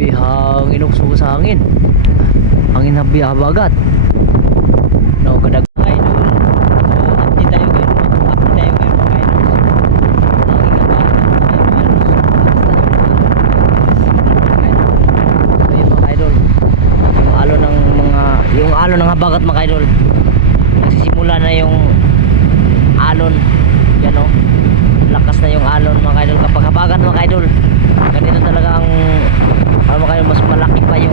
Grabe, hangin og sa hangin. Hangin habagat. No, kadag idol. So, update tayo kayo. Update tayo kayo mga idol. Hangin habagat. So, yun mga idol. Yung alon ng habagat mga idol. Nagsisimula na yung alon. Yan o. Lakas na yung alon mga idol. Kapag habagat mga idol, ganito talaga ang mga idol, mas malaki pa yung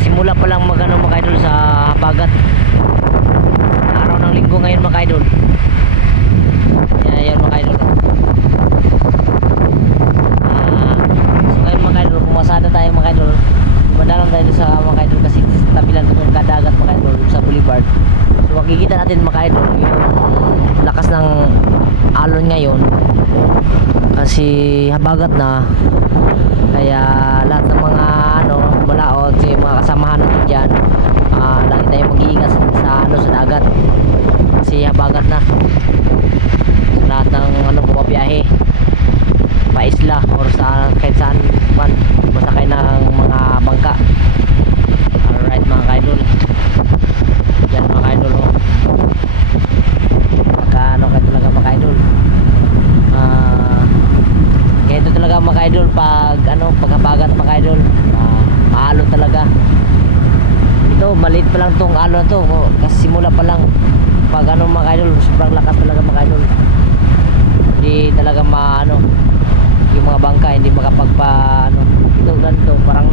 simula pa lang magano mga idol sa habagat. Araw ng linggo ngayon mga idol. Yan mga idol. So ngayon mga idol, pumasada tayo mga idol. Madalang tayo sa mga idol kasi tabi lang doon kadagat mga idol sa boulevard. So makikita natin mga idol yung lakas ng alon ngayon kasi habagat na, kaya lahat ng mga malaot, yung mga kasamahan natin dyan, lagi tayong mag-iingat sa dagat kasi habagat na. So, lahat ng bumabiyahe pa isla or sa kahit saan man masakay ng mga bangka. Alright mga kaidol, yan mga kaidol, kayo talaga mga kaidol. Ganito talaga mga kaidol pag habagat mga kaidol, maalo talaga. Ito maliit pa lang tong alon to kasi simula pa lang. Pag mga kaidol, sobrang lakas talaga mga kaidol. Hindi talaga yung mga bangka hindi makapagpa ito ganito, parang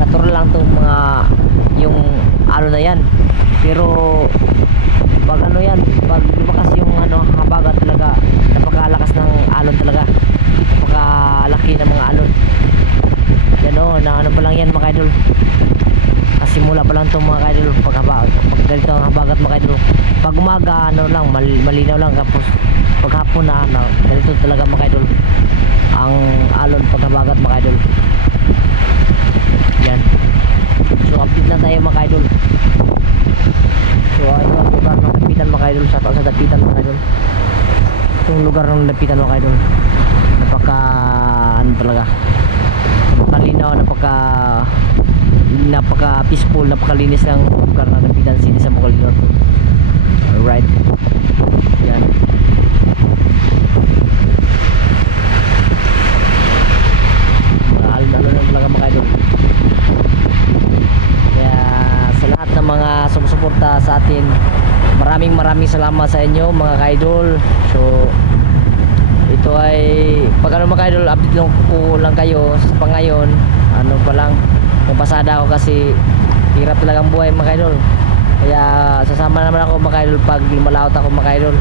natural lang tong mga yung alon na yan. Pero pag yan, pag lumakas yung habagat talaga, napakalakas ng alon talaga, napakalaki ng mga alon. Yan pa lang yan mga idol. Kasi mula pa lang itong mga idol pag ganito ang habagat mga idol. Pag umaga lang malinaw lang, tapos pag hapon na ganito talaga mga idol ang alon pag habagat mga idol. Yan. So update na tayo mga idol. So ito ang lugar ng lapitan mga idol. Shout out sa lapitan mga idol. Itong lugar ng lapitan mga idol, napaka talaga, napakalinaw, napaka peaceful, napakalinis ng lugar ng lapitan city sa Mocolino. Alright, yan. Alon na talaga mga idol. Kaya sa lahat ng mga sumusuporta sa atin, maraming salamat sa inyo mga idol. So ito ay pag mga idol, update lang ko lang kayo sa pangayon. Pa lang pasada ako kasi hirap talagang buhay mga idol. Kaya sasama naman ako mga idol pag lumalaot ako mga idol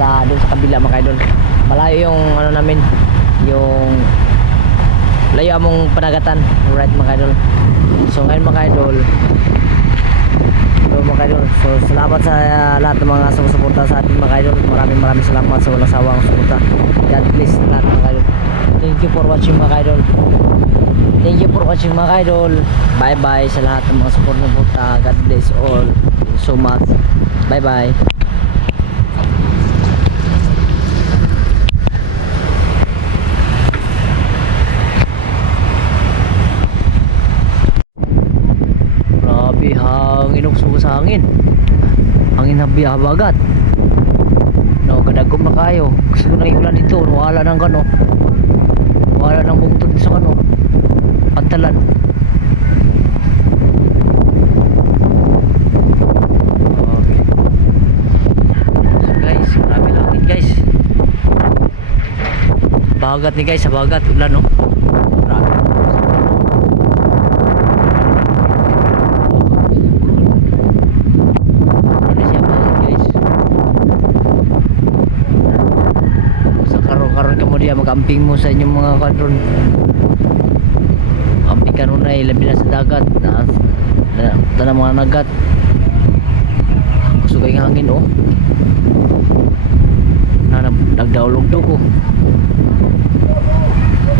doon sa kabila mga idol. Malayo yung namin, yung layo among panagatan. Right mga idol. So ngayon mga idol, so salamat sa lahat ng mga sumusuporta sa atin mga idol. Maraming salamat sa walang sawang suporta. God bless lahat mga idol. Thank you for watching mga idol. Thank you for watching mga idol. Bye bye sa lahat ng mga sumusuporta. God bless all. Thank you so much. Bye bye. Grabe, hangin og sa hangin. Hangin habagat. No, kadagom na kayo. Gusto ko nang iulan dito. Wala nang wala nang bungtod sa pantalan. Okay. So guys, grabe hangin guys. Bagat ni guys, habagat ulan no. Grabe. Karon dia magamping mo sa inyong mga kadron. Amping karon ay labi na sa dagat, na mga nagat. Gusto kay hangin nagdaulog do ko.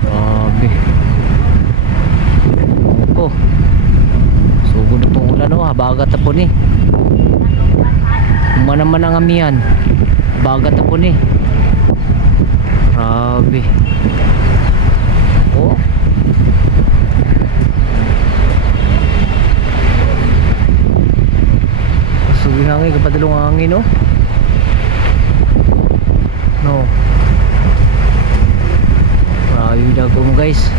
Grabe. Ko. Sugod na tong ulan habagat ta po ni. Kumana man ang amihan. Habagat ta po ni. Grabe. Oh. Sugi hangin kapadulong ang hangin no. No. Ayun daw mo guys.